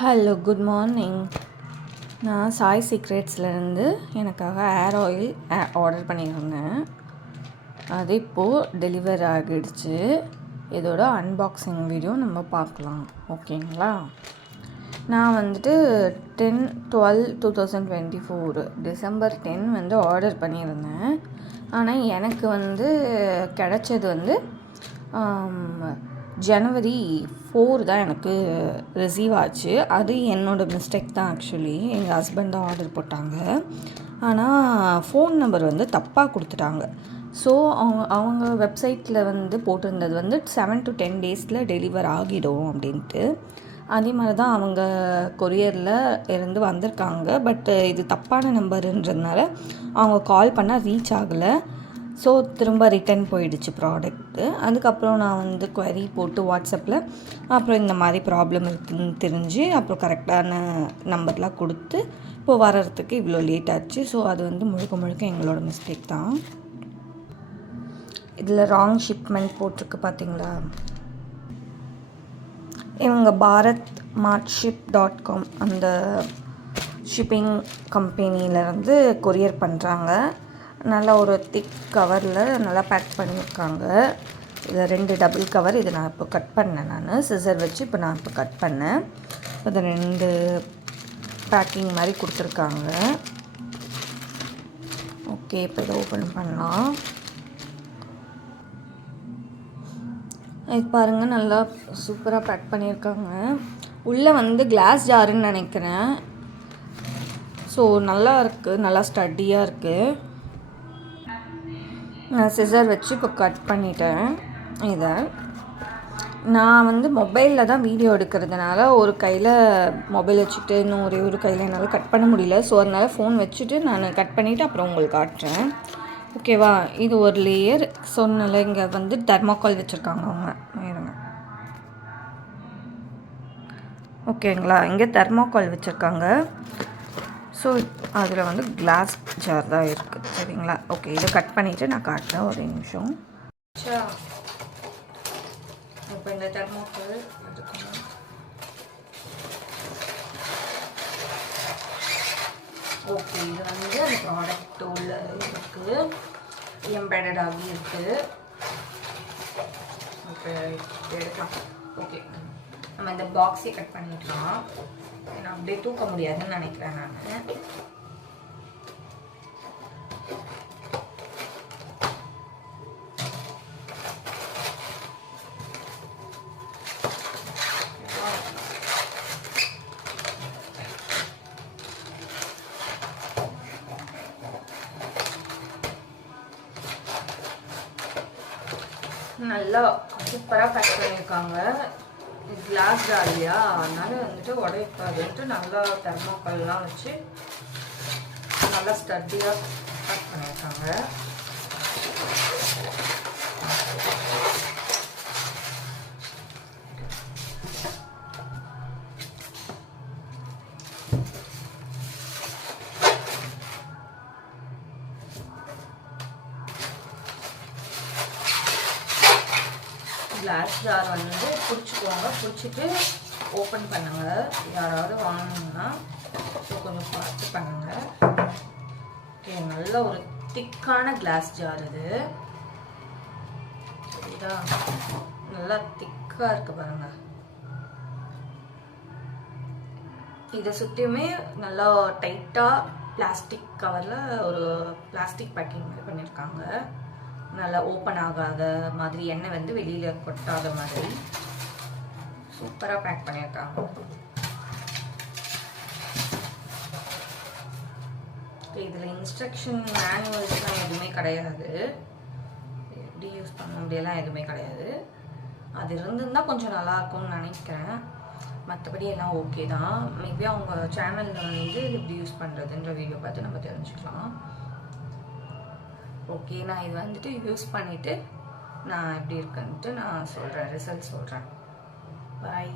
Hello, good morning. நான் சாய் சீக்ரெட்ஸ்லேருந்து எனக்காக hair oil order பண்ணியிருந்தேன். அது இப்போது டெலிவர் ஆகிடுச்சு. இதோட அன்பாக்சிங் வீடியோ நம்ம பார்க்கலாம், ஓகேங்களா? நான் வந்துட்டு 10/12/2024 டிசம்பர் 10 ஆர்டர் பண்ணியிருந்தேன். ஆனால் எனக்கு கிடச்சது ஜனவரி 4 தான் எனக்கு ரிசீவ் ஆச்சு. அது என்னோடய மிஸ்டேக் தான். ஆக்சுவலி எங்கள் ஹஸ்பண்ட் தான் ஆர்டர் போட்டாங்க. ஆனால் ஃபோன் நம்பர் தப்பாக கொடுத்துட்டாங்க. ஸோ அவங்க வெப்சைட்டில் போட்டிருந்தது 7 to 10 days டெலிவர் ஆகிடும் அப்படின்ட்டு. அதே மாதிரி தான் அவங்க கொரியரில் இருந்து வந்திருக்காங்க. பட் இது தப்பான நம்பருன்றதுனால அவங்க கால் பண்ணால் ரீச் ஆகலை. ஸோ திரும்ப ரிட்டன் போயிடுச்சு ப்ராடக்ட்டு. அதுக்கப்புறம் நான் குவரி போட்டு வாட்ஸ்அப்பில் அப்புறம் இந்த மாதிரி ப்ராப்ளம் இருக்குதுன்னு தெரிஞ்சு அப்புறம் கரெக்டான நம்பர்லாம் கொடுத்து இப்போ வர்றதுக்கு இவ்வளோ லேட் ஆச்சு. ஸோ அது முழுக்க முழுக்க எங்களோட மிஸ்டேக் தான். இதில் ராங் ஷிப்மெண்ட் போட்டிருக்கு பார்த்தீங்களா? இவங்க bharatmartship.com அந்த ஷிப்பிங் கம்பெனியிலேருந்து கொரியர் பண்ணுறாங்க. நல்லா ஒரு திக் கவரில் நல்லா பேக் பண்ணியிருக்காங்க. இதில் 2 டபுள் கவர். இதை நான் இப்போ கட் பண்ணேன். நான் சிசர் வச்சு இப்போ நான் இப்போ கட் பண்ணேன். இது 2 பேக்கிங் மாதிரி கொடுத்துருக்காங்க. ஓகே, இப்போ இதை ஓப்பன் பண்ணலாம். இது பாருங்கள், நல்லா சூப்பராக பேக் பண்ணியிருக்காங்க. உள்ளே கிளாஸ் ஜாருன்னு நினைக்கிறேன். ஸோ நல்லா இருக்குது, நல்லா ஸ்டடியாக இருக்குது. நான் சிசர் வச்சு இப்போ கட் பண்ணிட்டேன். இதை நான் மொபைலில் தான் வீடியோ எடுக்கிறதுனால ஒரு கையில் மொபைல் வச்சுட்டு இன்னும் ஒரு கையில் என்னால் கட் பண்ண முடியல. ஸோ அதனால் ஃபோன் வச்சுட்டு நான் கட் பண்ணிவிட்டு அப்புறம் உங்களுக்கு காட்டுறேன், ஓகேவா? இது ஒரு லேயர் சொன்னல. இங்கே தெர்மாக்கோல் வச்சுருக்காங்க அவங்க. இருங்க, ஓகேங்களா? இங்கே தெர்மாக்கோல் வச்சுருக்காங்க. ஸோ அதில் கிளாஸ் ஜார் தான் இருக்குது, சரிங்களா? ஓகே, இதை கட் பண்ணிவிட்டு நான் காட்டுறேன், ஒரு நிமிஷம். இப்போ இந்த தெர்மாக்கோல் எடுக்கணும். ஓகே, இது அந்த ப்ராடக்ட் உள்ள இருக்குது, எம்பெடட் ஆகி இருக்குது. ஓகே, எடுக்கலாம். ஓகே, நம்ம இந்த பாக்ஸை கட் பண்ணிக்கலாம். நான் அப்படியே தூக்க முடியாதுன்னு நினைக்கிறேன் நான். நல்லா சூப்பராக பேக் பண்ணியிருக்காங்க. கிளாஸ் ஜார் இல்லையா, அதனால உடைக்காதுன்ட்டு நல்லா தெர்மாக்கோல்லாம் வச்சு நல்லா ஸ்டட்டியாக பேக் பண்ணியிருக்காங்க. கிளாஸ் ஜார் பிடிச்சிக்குவாங்க, பிடிச்சிட்டு ஓப்பன் பண்ணுங்க. யாராவது வாங்கணும்னா ஸோ கொஞ்சம் பார்த்து பண்ணுங்க. ஓகே, நல்ல ஒரு திக்கான கிளாஸ் ஜார் இது. சரிதா? நல்லா திக்காக இருக்குது பாருங்க. இதை சுற்றியுமே நல்லா டைட்டாக பிளாஸ்டிக் கவரில் ஒரு பிளாஸ்டிக் பேக்கிங் மாதிரி பண்ணியிருக்காங்க. நல்லா ஓப்பன் ஆகாத மாதிரி, எண்ணெய் வெளியில் கொட்டாத மாதிரி சூப்பராக பேக் பண்ணியிருக்காங்க. இதில் இன்ஸ்ட்ரக்ஷன் மேனுவல்ஸ்லாம் எதுவுமே கிடையாது. எப்படி யூஸ் பண்ண முடியலாம் எதுவுமே கிடையாது. அது இருந்துருந்தால் கொஞ்சம் நல்லாயிருக்கும்னு நினைக்கிறேன். மற்றபடி எல்லாம் ஓகே தான். மேபி அவங்க சேனலில் எப்படி யூஸ் பண்ணுறதுன்ற வீடியோ பார்த்து நம்ம தெரிஞ்சுக்கலாம். ஓகே, நான் இது யூஸ் பண்ணிவிட்டு நான் எப்படி இருக்குன்ட்டு நான் சொல்கிறேன், ரிசல்ட் சொல்கிறேன். பாய்.